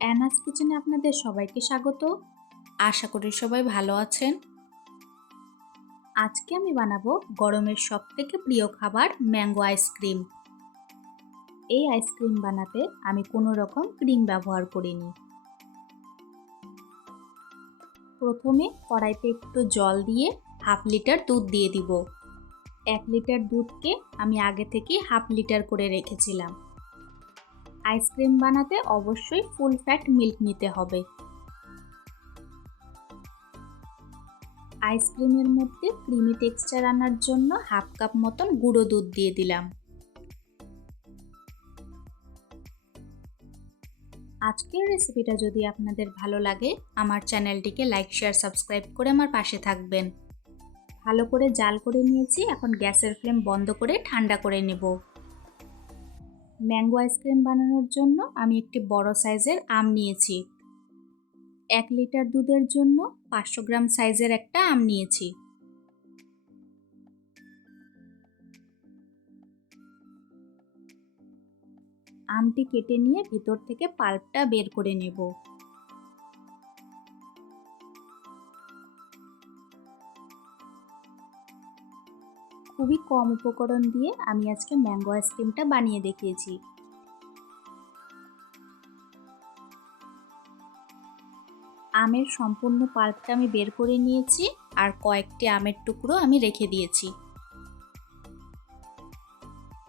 অ্যানাস কিচেনে আপনাদের সবাইকে স্বাগত। আশা করি সবাই ভালো আছেন। আজকে আমি বানাবো গরমের সব থেকে প্রিয় খাবার ম্যাঙ্গো আইসক্রিম। এই আইসক্রিম বানাতে আমি কোনো রকম ক্রিম ব্যবহার করিনি। প্রথমে কড়াইতে একটু জল দিয়ে হাফ লিটার দুধ দিয়ে দিব। এক লিটার দুধকে আমি আগে থেকে হাফ লিটার করে রেখেছিলাম। আইসক্রিম বানাতে অবশ্যই ফুল ফ্যাট মিল্ক নিতে হবে। আইসক্রিমের মধ্যে ক্রিমি টেক্সচার আনার জন্য হাফ কাপ মতন গুঁড়ো দুধ দিয়ে দিলাম। আজকের রেসিপিটা যদি আপনাদের ভালো লাগে, আমার চ্যানেলটিকে লাইক, শেয়ার, সাবস্ক্রাইব করে আমার পাশে থাকবেন। ভালো করে জাল করে নিয়েছি, এখন গ্যাসের ফ্লেম বন্ধ করে ঠান্ডা করে নেব। ম্যাঙ্গো আইসক্রিম বানানোর জন্য আমি একটি বড় সাইজের আম নিয়েছি। এক লিটার দুধের জন্য পাঁচশো গ্রাম সাইজের একটা আম নিয়েছি। আমটি কেটে নিয়ে ভিতর থেকে পাল্পটা বের করে নেব। খুবই কম উপকরণ দিয়ে আমি আজকে ম্যাঙ্গো আইসক্রিমটা বানিয়ে দেখিয়েছি। আমের সম্পূর্ণ পাল্পটা আমি বের করে নিয়েছি আর কয়েকটি আমের টুকরো আমি রেখে দিয়েছি।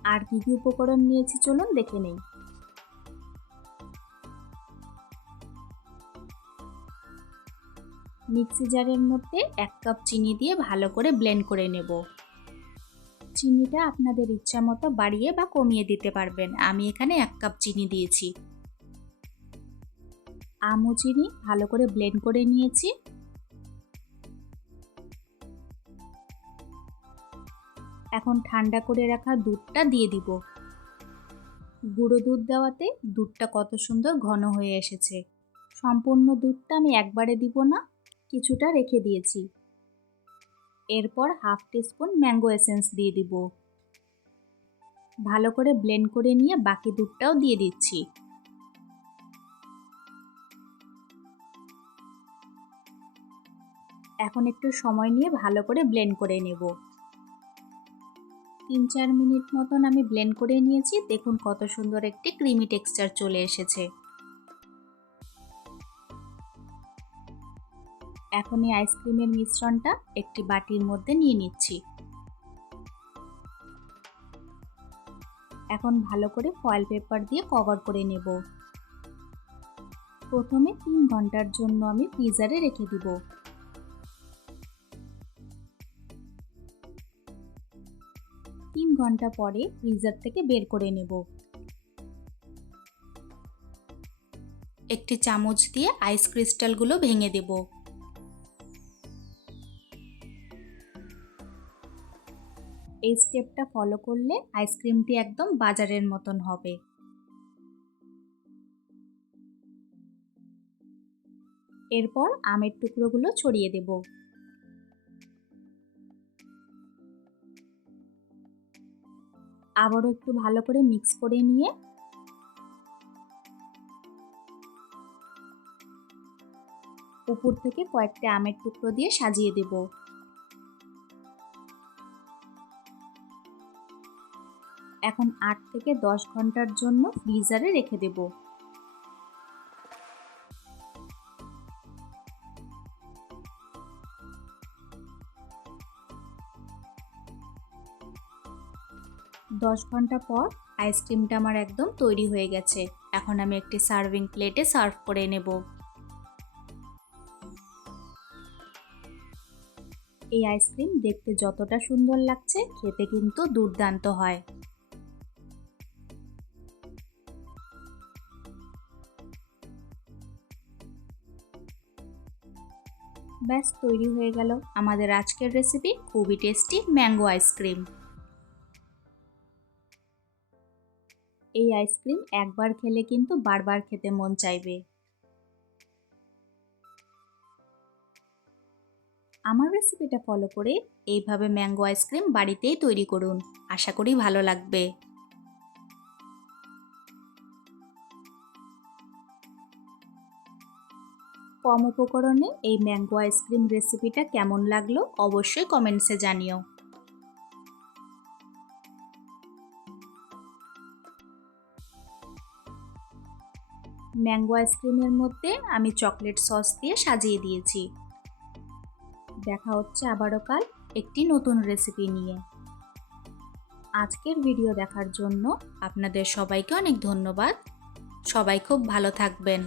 আর কী কী উপকরণ নিয়েছি চলুন দেখে নেই। মিক্সি জারের মধ্যে এক কাপ চিনি দিয়ে ভালো করে ব্লেন্ড করে নেব। চিনিটা আপনাদের ইচ্ছা মতো বাড়িয়ে বা কমিয়ে দিতে পারবেন। আমি এখানে এক কাপ চিনি দিয়েছি। আম ও চিনি ভালো করে ব্লেন্ড করে নিয়েছি। এখন ঠান্ডা করে রাখা দুধটা দিয়ে দিব। গুঁড়ো দুধ দেওয়াতে দুধটা কত সুন্দর ঘন হয়ে এসেছে। সম্পূর্ণ দুধটা আমি একবারে দিব না, কিছুটা রেখে দিয়েছি। এরপর হাফ টিস্পুন ম্যাঙ্গো এসেন্স দিয়ে দিব। ভালো করে ব্লেন্ড করে নিয়ে বাকি দুধটাও দিয়ে দিচ্ছি। এখন একটু সময় নিয়ে ভালো করে ব্লেন্ড করে নেব। তিন চার মিনিট মতন আমি ব্লেন্ড করে নিয়েছি, দেখুন কত সুন্দর একটি ক্রিমি টেক্সচার চলে এসেছে। এখন এই আইসক্রিমের মিশ্রণটা একটি বাটির মধ্যে নিয়ে নিচ্ছি। এখন ভালো করে ফয়েল পেপার দিয়ে কভার করে নেব। প্রথমে তিন ঘণ্টার জন্য আমি ফ্রিজারে রেখে দিব। তিন ঘণ্টা পরে ফ্রিজার থেকে বের করে নেব। একটি চামচ দিয়ে আইস ক্রিস্টালগুলো ভেঙে দেব। এই স্টেপটা ফলো করলে আইসক্রিমটি একদম বাজারের মতন হবে। এরপর আমের টুকরোগুলো ছড়িয়ে দেব। আবারও একটু ভালো করে মিক্স করে নিয়ে উপর থেকে কয়েকটা আমের টুকরো দিয়ে সাজিয়ে দেব। এখন আট থেকে দশ ঘণ্টার জন্য ফ্রিজারে রেখে দেব। দশ ঘণ্টা পর আইসক্রিমটা আমার একদম তৈরি হয়ে গেছে। এখন আমি একটি সার্ভিং প্লেটে সার্ভ করে নেব। এই আইসক্রিম দেখতে যতটা সুন্দর লাগছে, খেতে কিন্তু দুর্দান্ত হয়। ব্যাস, তৈরি হয়ে গেল আমাদের আজকের রেসিপি খুবই টেস্টি ম্যাঙ্গো আইসক্রিম এই আইসক্রিম একবার খেলে কিন্তু বারবার খেতে মন চাইবে। আমার রেসিপিটা ফলো করে এইভাবে ম্যাঙ্গো আইসক্রিম বাড়িতেই তৈরি করুন। আশা করি ভালো লাগবে। কম উপকরণে এই ম্যাঙ্গো আইসক্রিম রেসিপিটা কেমন লাগল অবশ্যই কমেন্টসে জানিও। ম্যাঙ্গো আইসক্রিমের মধ্যে আমি চকলেট সস দিয়ে সাজিয়ে দিয়েছি। দেখা হচ্ছে আবারও কাল একটি নতুন রেসিপি নিয়ে। আজকের ভিডিও দেখার জন্য আপনাদের সবাইকে অনেক ধন্যবাদ। সবাই খুব ভালো থাকবেন।